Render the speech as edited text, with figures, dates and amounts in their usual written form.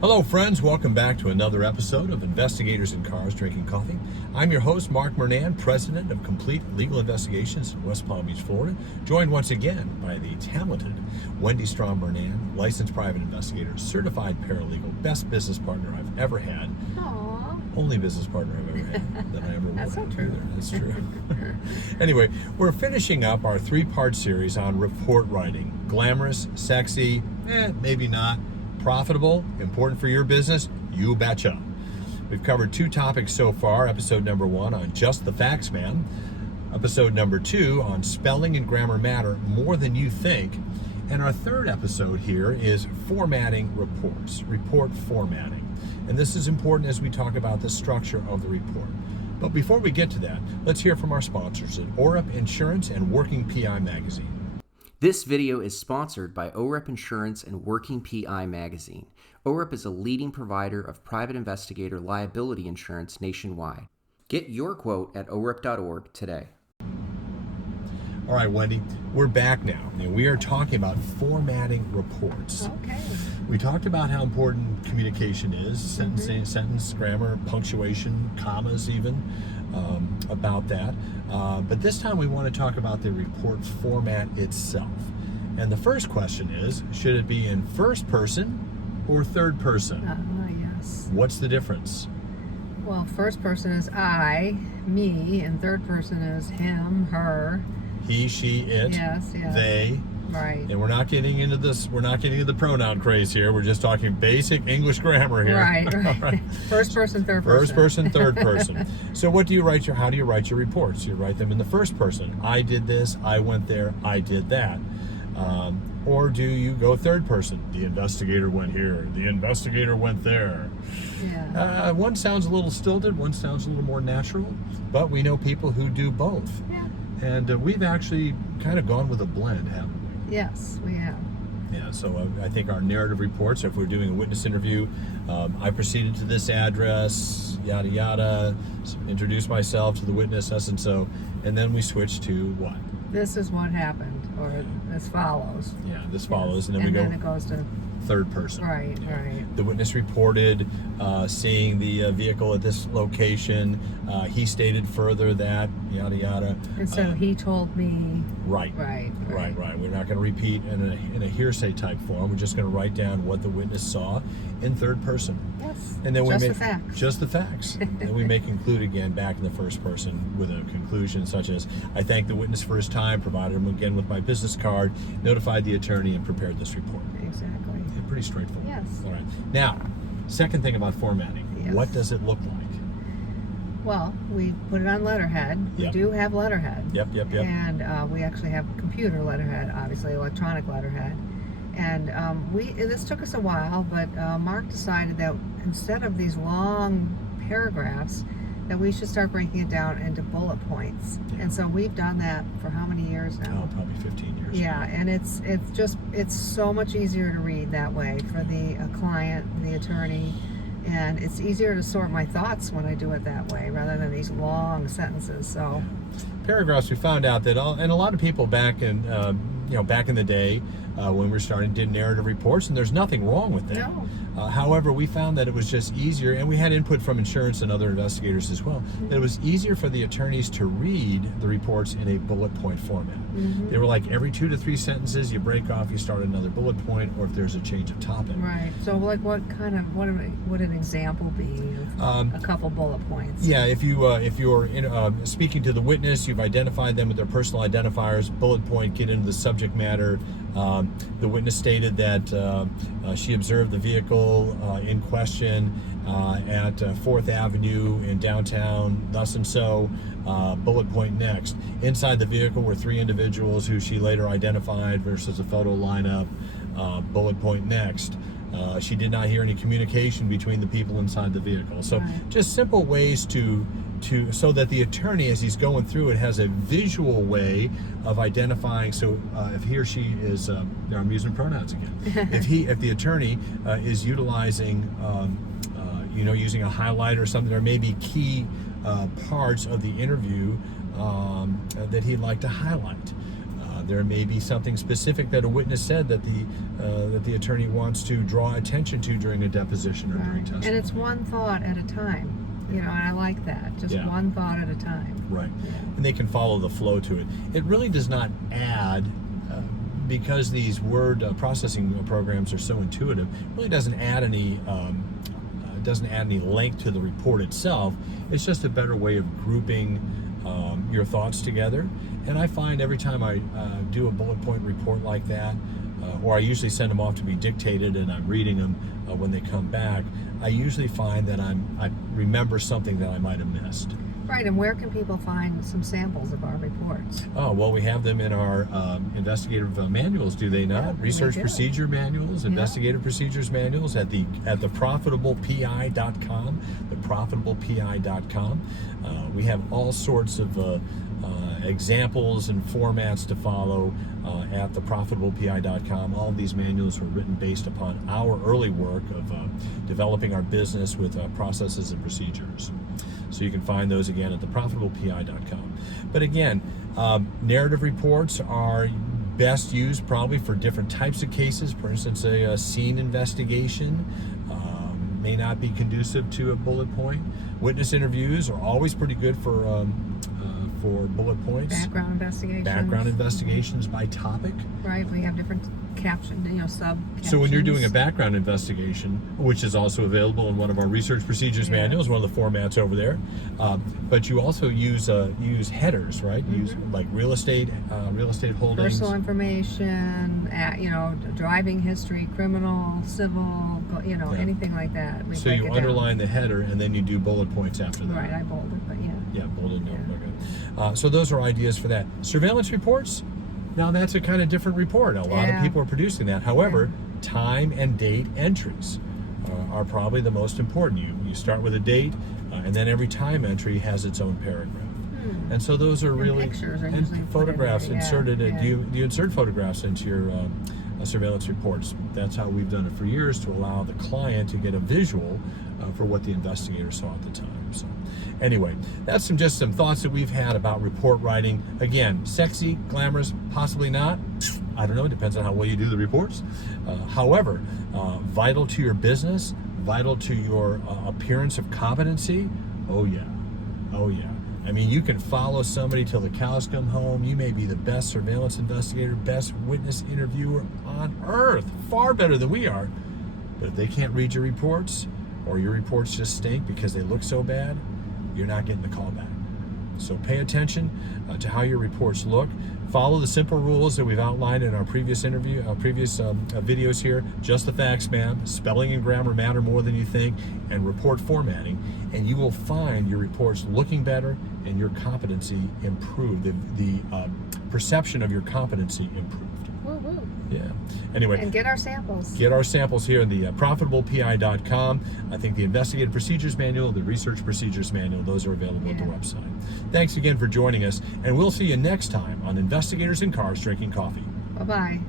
Hello friends, welcome back to another episode of Investigators in Cars Drinking Coffee. I'm your host, Mark Murnan, President of Complete Legal Investigations in West Palm Beach, Florida, joined once again by the talented Wendy Strom Murnan, licensed private investigator, certified paralegal, best business partner I've ever had. Aww. Only business partner I've ever had that I ever That's so true. either. That's true. Anyway, we're finishing up our three-part series on report writing. Glamorous, sexy, maybe not. Profitable, important for your business, you betcha. We've covered two topics so far. Episode number 1 on Just the Facts Man. Episode number 2 on spelling and grammar matter more than you think. And our third episode here is formatting reports, report formatting. And this is important as we talk about the structure of the report. But before we get to that, let's hear from our sponsors at OREP Insurance and Working PI Magazine. This video is sponsored by OREP Insurance and Working PI Magazine. OREP is a leading provider of private investigator liability insurance nationwide. Get your quote at orep.org today. All right, Wendy, we're back now, and we are talking about formatting reports. Okay. We talked about how important communication is, sentence, grammar, punctuation, commas even, about that. But this time we want to talk about the report format itself. And the first question is, should it be in first person or third person? Yes. What's the difference? Well, first person is I, me, and third person is him, her. He, she, it, Yes. they. Right. And we're not getting into this, we're not getting into the pronoun craze here. We're just talking basic English grammar here. Right. First person, third person. First person, third person. So how do you write your reports? You write them in the first person. I did this, I went there, I did that. Or do you go third person? The investigator went here, the investigator went there. Yeah. One sounds a little stilted, one sounds a little more natural, but we know people who do both. Yeah. And we've actually kind of gone with a blend, haven't we? Yes, we have. Yeah, so I think our narrative reports, if we're doing a witness interview, I proceeded to this address, yada yada, introduce myself to the witness, and so, and then we switch to what? This is what happened, or this follows. Yeah, this follows, Yes. and then it goes to third person. right. The witness reported seeing the vehicle at this location. He stated further that, yada yada. And so he told me. Right. We're not going to repeat in a hearsay type form. We're just going to write down what the witness saw in third person. Yes. And then Just the facts. Just the facts. And we may conclude again back in the first person with a conclusion such as, I thank the witness for his time, provided him again with my business card, notified the attorney, and prepared this report. Exactly. Yeah, pretty straightforward. Yes. All right. Now, second thing about formatting. Yes. What does it look like? Well, we put it on letterhead. Yep. We do have letterhead. Yep. And we actually have computer letterhead, obviously electronic letterhead. And this took us a while, but Mark decided that instead of these long paragraphs, that we should start breaking it down into bullet points. Yeah. And so we've done that for how many years now? Oh, probably 15 years. Yeah, and it's so much easier to read that way for the client, the attorney, and it's easier to sort my thoughts when I do it that way rather than these long sentences. So, paragraphs, we found out that and a lot of people back in back in the day when we were starting did narrative reports, and there's nothing wrong with that. No. However, we found that it was just easier, and we had input from insurance and other investigators as well, that it was easier for the attorneys to read the reports in a bullet point format. Mm-hmm. They were like every 2 to 3 sentences, you break off, you start another bullet point, or if there's a change of topic. Right. So, like, what would an example be of a couple bullet points? Yeah, if you're speaking to the witness, you've identified them with their personal identifiers. Bullet point, get into the subject matter. The witness stated that she observed the vehicle in question at 4th Avenue in downtown, thus and so. Bullet point next. Inside the vehicle were 3 individuals who she later identified versus a photo lineup. Bullet point next. She did not hear any communication between the people inside the vehicle. So just simple ways so that the attorney, as he's going through it, has a visual way of identifying. So if he or she is, there I'm using pronouns again. If the attorney is utilizing, using a highlighter or something, there may be key parts of the interview that he'd like to highlight. There may be something specific that a witness said that the attorney wants to draw attention to during a deposition or during Right. testimony. And it's one thought at a time, you know, and I like that. Just Yeah. one thought at a time. Right. Yeah. And they can follow the flow to it. It really does not add, because these word processing programs are so intuitive, it really doesn't add any length to the report itself. It's just a better way of grouping your thoughts together. And I find every time I do a bullet point report like that, or I usually send them off to be dictated and I'm reading them when they come back, I usually find that I remember something that I might have missed. Right, and where can people find some samples of our reports? Oh, well, we have them in our investigative manuals, do they not? Yeah, we Research do. procedure manuals, Yeah. investigative procedures manuals at theprofitablepi.com, theprofitablepi.com. We have all sorts of examples and formats to follow at theprofitablepi.com. All of these manuals were written based upon our early work of developing our business with processes and procedures. So you can find those again at theprofitablepi.com. But again, narrative reports are best used probably for different types of cases. For instance, a scene investigation may not be conducive to a bullet point. Witness interviews are always pretty good for bullet points. Background investigations. Background investigations by topic. Right, we have different caption, you know, sub captions. So when you're doing a background investigation, which is also available in one of our research procedures manuals, one of the formats over there, but you also use headers, right? Use like real estate holdings. Personal information, you know, driving history, criminal, civil, you know, Yeah. anything like that. We So break you it down. underline the header and then you do bullet points after that. Right, I bolded, but yeah. Yeah, bolded note. Yeah. Okay. So those are ideas for that. Surveillance reports. Now that's a kind of different report. A lot of Yeah. people are producing that. However, time and date entries are probably the most important. You start with a date, and then every time entry has its own paragraph. And so those are And really pictures are and usually put in photographs there, yeah, inserted. yeah. Do you insert photographs into your surveillance reports? That's how we've done it for years, to allow the client to get a visual for what the investigator saw at the time. So anyway, that's just some thoughts that we've had about report writing. Again, sexy, glamorous, possibly not. I don't know. It depends on how well you do the reports. However, vital to your business, vital to your appearance of competency. Oh yeah. Oh yeah. I mean, you can follow somebody till the cows come home. You may be the best surveillance investigator, best witness interviewer on earth, far better than we are. But if they can't read your reports, or your reports just stink because they look so bad, you're not getting the call back. So pay attention to how your reports look. Follow the simple rules that we've outlined in our previous videos here. Just the facts, man. Spelling and grammar matter more than you think, and report formatting. And you will find your reports looking better and your competency improved. The perception of your competency improved. Woo-woo. Yeah. Anyway. And get our samples. Get our samples here in the profitablepi.com. I think the Investigative Procedures Manual, the Research Procedures Manual, those are available at the website. Thanks again for joining us, and we'll see you next time on Investigators in Cars Drinking Coffee. Bye-bye.